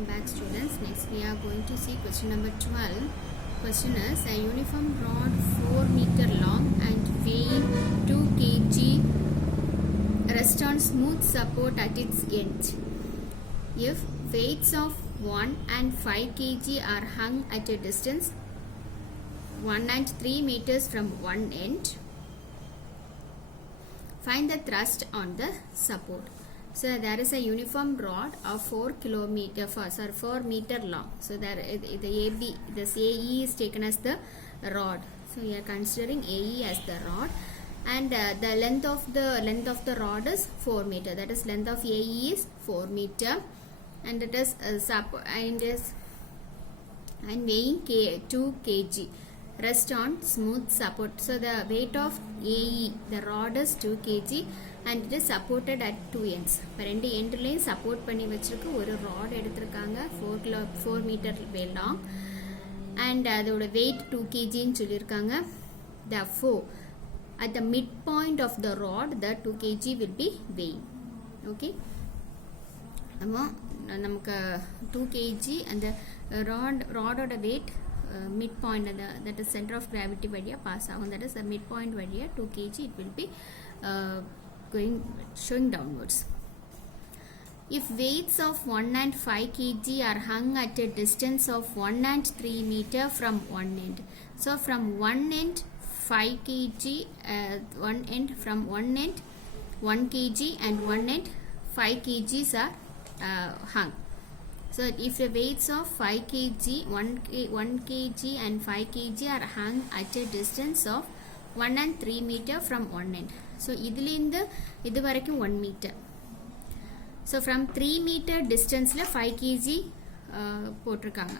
Welcome back students. Next we are going to see question number 12. Question is a uniform rod 4 meter long and weighing 2 kg rest on smooth support at its end. If weights of 1 and 5 kg are hung at a distance 1 and 3 meters from one end, find the thrust on the support. So there is a uniform rod of 4 meter long. So there the AB, this AE is taken as the rod. So we are considering AE as the rod, and the length of the rod is 4 meter. That is, length of AE is 4 meter, and it is and weighing 2 kg. Rest on smooth support. So the weight of AE, the rod is 2 kg and it is supported at two ends. இப்போ ரெண்டு எண்ட்லையும் support பண்ணி வச்சிருக்கு ஒரு rod எடுத்திருக்காங்க 4 metre long and அதோட wait 2 kgன்னு சொல்லியிருக்காங்க. Therefore, at the midpoint of the rod, the 2 kg will be weighing. Okay. நமக்கு 2 kg அந்த ராடோட wait midpoint, that is center of gravity வழியா pass ஆகும். That is the midpoint வழியா 2 kg it will be showing downwards. If weights of 1 and 5 kg are hung at a distance of 1 and 3 meter from one end. So from one end 5 kg, one end 1 kg and one end 5 kgs are hung. So if the weights of 5 kg, 1 kg and 5 kg are hung at a distance of 1 and 3 meter from one end. So இதிலிருந்து இது வரைக்கும் 1 meter. So from 3 meter distanceல 5 kg போட்டிருக்காங்க.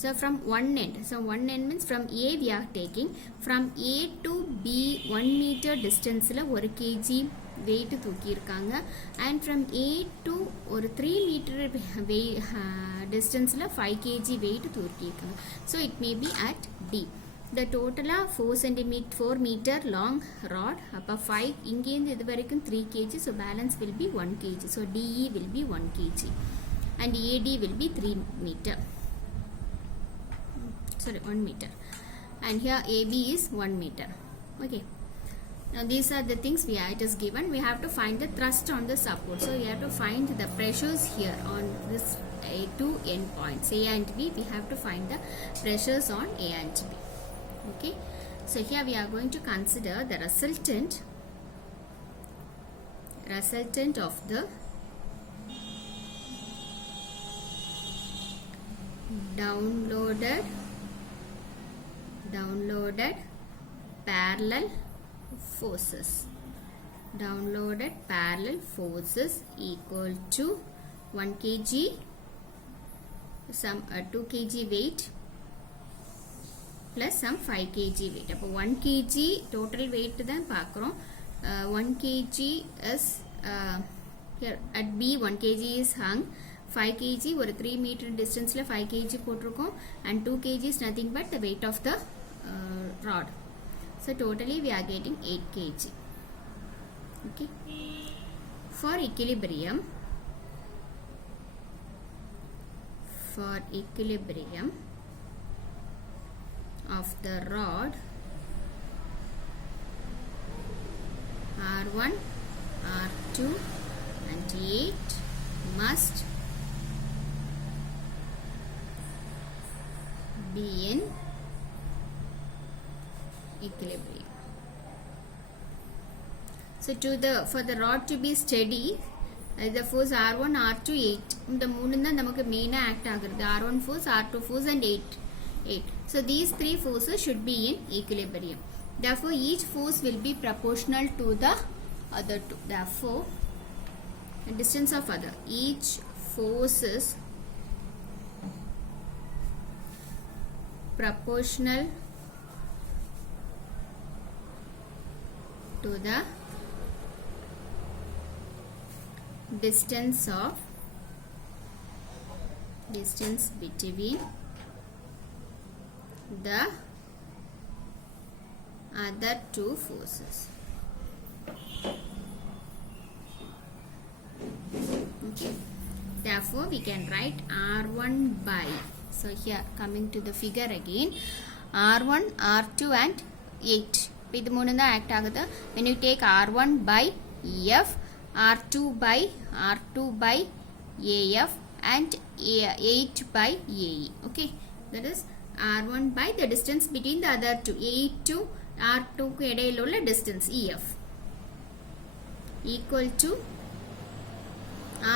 So from one end. So one end means from A we are taking. From A to B 1 meter distanceல 1 kg weight தூக்கியிருக்காங்க. And from A to ஒரு 3 meter distanceல 5 kg weight தூக்கியிருக்காங்க. So it may be at D. The total 4 meter long rod. அப்போ 5 இங்கேருந்து இது வரைக்கும் 3 kg. So balance will be 1 kg. So DE will be 1 kg. And AD will be 3 meter. Sorry, 1 meter. And here AB is 1 meter. Okay. Now these are the things it is given. We have to find the thrust on the support. So we have to find the pressures here on this two end points A and B. We have to find the pressures on A and B. Okay. So here we are going to consider the resultant of the downloaded parallel forces. Downloaded parallel forces equal to 1 kg, some 2 kg weight plus some 5 kg weight. அப்போ 1 kg total weight தான் பார்க்குறோம். 1 kg is here at B 1 kg is hung. 5 kg ஒரு 3 meter distanceல 5 kg போட்டிருக்கோம், and 2 kg is nothing but the weight of the rod. So totally we are getting 8 kg. Okay. For equilibrium of the rod R1, R2 and 8 must be in equilibrium. So for the rod to be steady, the force R1, R2, 8 இந்த மூணு தான் நமக்கு மெயினா act ஆகுறது. R1 force, R2 force and 8. So these three forces should be in equilibrium. Therefore each force will be proportional to the other two. Therefore the distance of other, each force is proportional to the distance between the other two forces. Okay. Therefore we can write R1 by, so here coming to the figure again, R1, R2 and 8. இது மூணு தான் act ஆகுது. when you take R1 by F, R2 by AF and 8 by AE. Okay, that is R1 by the distance between the other two, 8 to R2 க்கு இடையில உள்ள distance EF equal to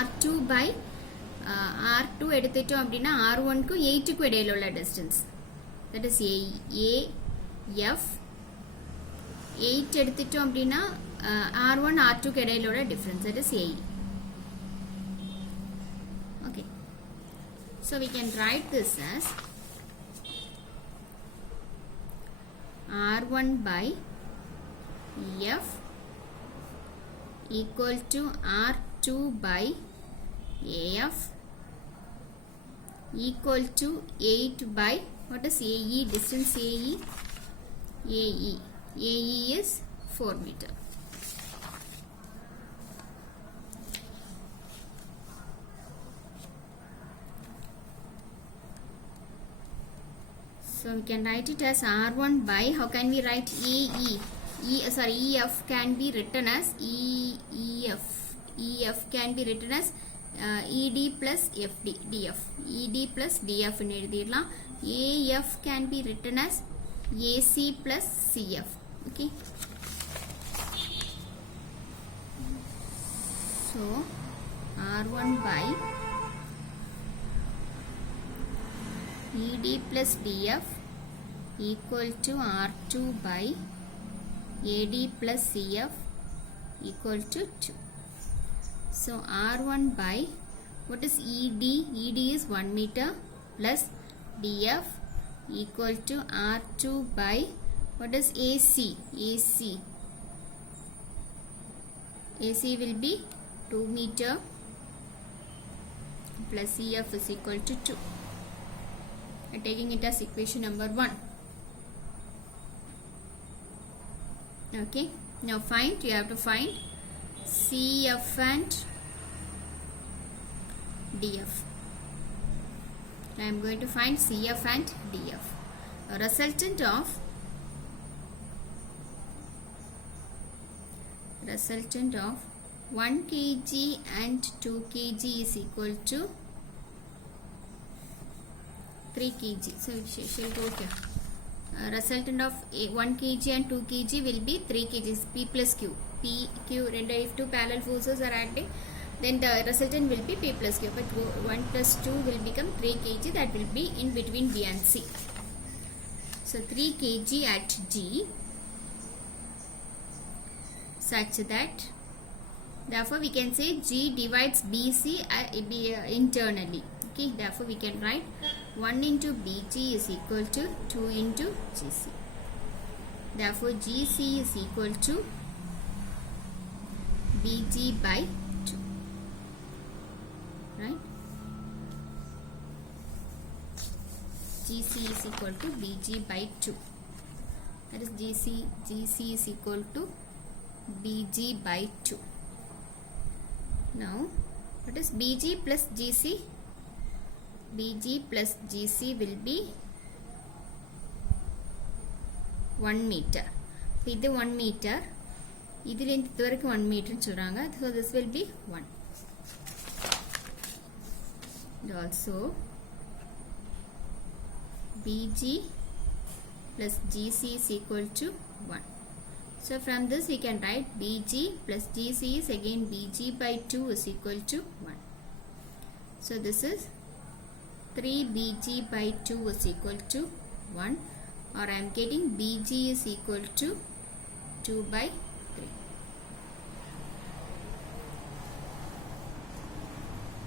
R2 by R2 எடுத்துட்டோம் அப்படின்னா R1 க்கு 8 க்கு இடையில உள்ள distance, that is AF. 8 எடுத்துட்டோம் அப்படின்னா R1 R2 க்கு இடையில உள்ள difference, that is AE. Okay, so we can write this as R1 by F equal to R2 by AF equal to 8 by, what is AE, distance AE? AE is 4 meter. So we can write it as R1 by, how can we write EF can be written as EF can be written as ED plus DF. ED plus DF in எழுதிடலாம். AF can be written as AC plus CF. Okay, so R1 by ED plus DF equal to R2 by AD plus CF equal to 2. So R1 by, what is ED? ED is 1 meter plus DF equal to R2 by, what is AC? AC will be 2 meter plus CF is equal to 2. I'm taking it as equation number 1. Okay, now you have to find CF and DF. I am going to find CF and DF. A resultant of 1 kg and 2 kg is equal to 3 kg. So we shall go here. Resultant of 1 kg and 2 kg will be 3 kg, P plus Q. Q, if two parallel forces are acting, then the resultant will be P plus Q. But 1 plus 2 will become 3 kg, that will be in between B and C. So 3 kg at G, such that, therefore we can say G divides BC internally. Okay, therefore we can write 1 into BG is equal to 2 into GC. Therefore GC is equal to BG by 2. Right? GC is equal to BG by 2. That is GC is equal to BG by 2. Now, what is BG plus GC? BG plus GC will be 1 meter. இது 1 meter. இதிலிருந்து இது வரைக்கும் 1 meter சொல்றாங்க. So this will be 1. And also BG plus GC is equal to 1. So from this we can write BG plus GC is again BG by 2 is equal to 1. So this is 3 BG by 2 is equal to 1, or I am getting BG is equal to 2 by 3.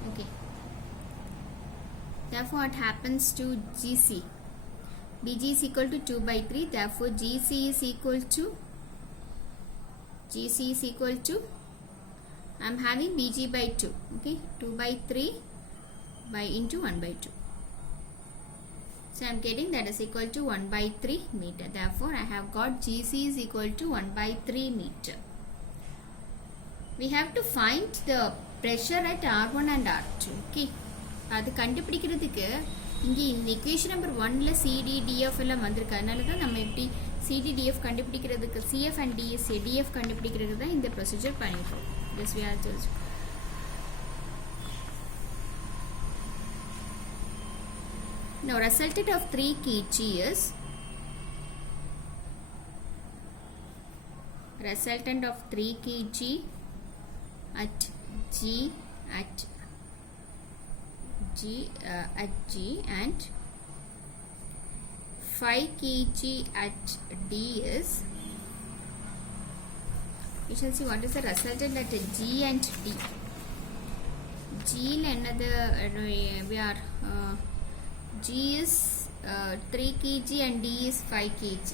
Okay. Therefore what happens to GC? BG is equal to 2 by 3. Therefore GC is equal to I am having BG by 2. Okay, 2 by 3 by into 1 by 2. So I am getting that is equal to 1 by 3 meter. Therefore I have got GC is equal to 1 by 3 meter. We have to find the pressure at R1 and R2. Okay, அது கண்டுபிடிக்கிறதுக்கு இங்கே இந்த equation number 1ல CD DF எல்லாம் வந்திருக்கு. அதனால தான் நம்ம எப்படி CD DF கண்டுபிடிக்கிறதுக்கு CF and DF கண்டுபிடிக்கிறதுக்கு தான் இந்த ப்ரொசீஜர் பண்ணிட்டோம். This we are just now resultant of 3 kg is resultant of 3 kg at G at G and 5 kg at D is, we shall see what is the resultant at G and D. G another we are G is 3 kg and D is 5 kg,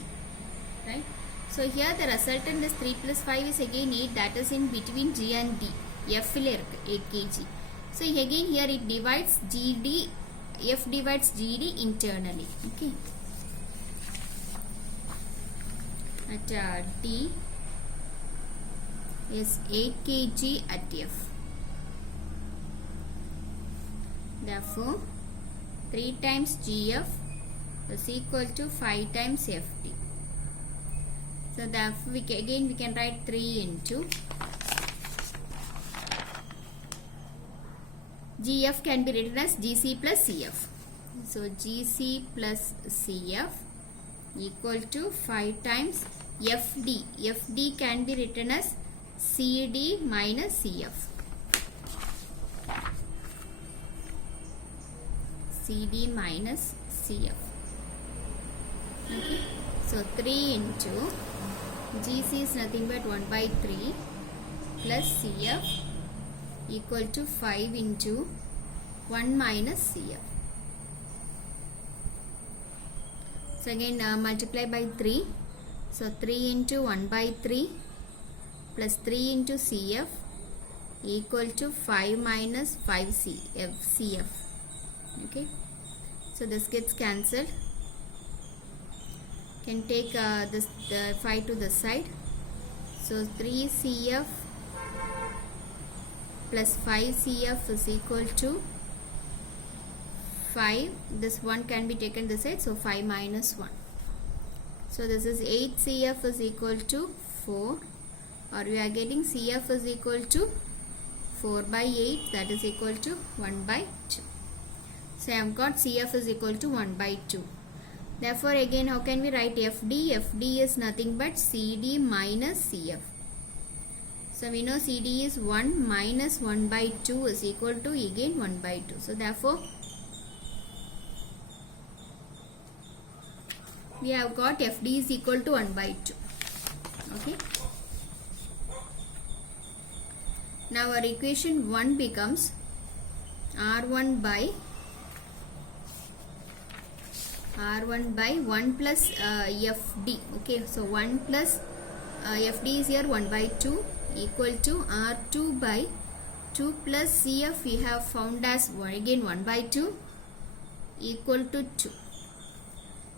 right? So here the resultant is 3 plus 5 is again 8, that is in between G and D. F il irukku 8 kg. So again here it divides GD, F divides GD internally. Okay. At D is 8 kg at F. Therefore 3 times GF is equal to 5 times FD. So therefore we can write 3 into GF can be written as GC plus CF. So GC plus CF equal to 5 times FD. FD can be written as CD minus CF. CD minus CF. Okay. So 3 into GC is nothing but 1 by 3 plus CF equal to 5 into 1 minus CF. So again multiply by 3. So 3 into 1 by 3 plus 3 into CF equal to 5 minus 5 CF. Okay. So this gets cancelled. Can take this 5 to the side. So 3 CF plus 5 CF is equal to 5. This 1 can be taken this side. So 5 minus 1. So this is 8 CF is equal to 4. Or we are getting CF is equal to 4 by 8. That is equal to 1 by 2. So I have got CF is equal to 1 by 2. Therefore again how can we write FD? FD is nothing but CD minus CF. So we know CD is 1 minus 1 by 2 is equal to again 1 by 2. So therefore we have got FD is equal to 1 by 2. Okay. Now our equation 1 becomes R1 by 1 plus FD. Okay, so 1 plus FD is here 1 by 2 equal to R2 by 2 plus CF we have found as again 1 by 2 equal to 2.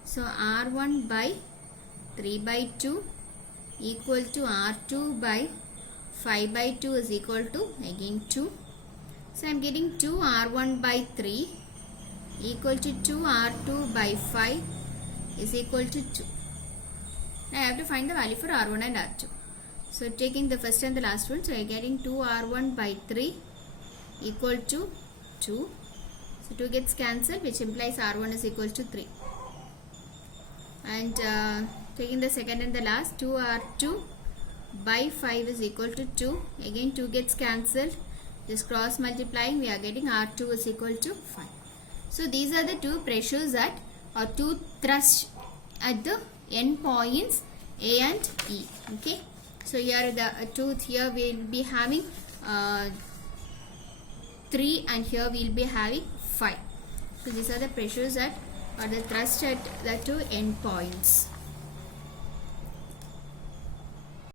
So R1 by 3 by 2 equal to R2 by 5 by 2 is equal to again 2. So I am getting 2 R1 by 3 equal to 2 R2 by 5 is equal to 2. Now I have to find the value for R1 and R2. So taking the first and the last one, so I am getting 2 R1 by 3 equal to 2. So 2 gets cancelled, which implies R1 is equal to 3. And taking the second and the last, 2 R2 by 5 is equal to 2. Again 2 gets cancelled. Just cross multiplying, we are getting R2 is equal to 5. So these are the two pressures at or two thrusts at the end points A and E. Okay. So here the tooth here we will be having 3 and here we will be having 5. So these are the pressures at or the thrust at the two end points.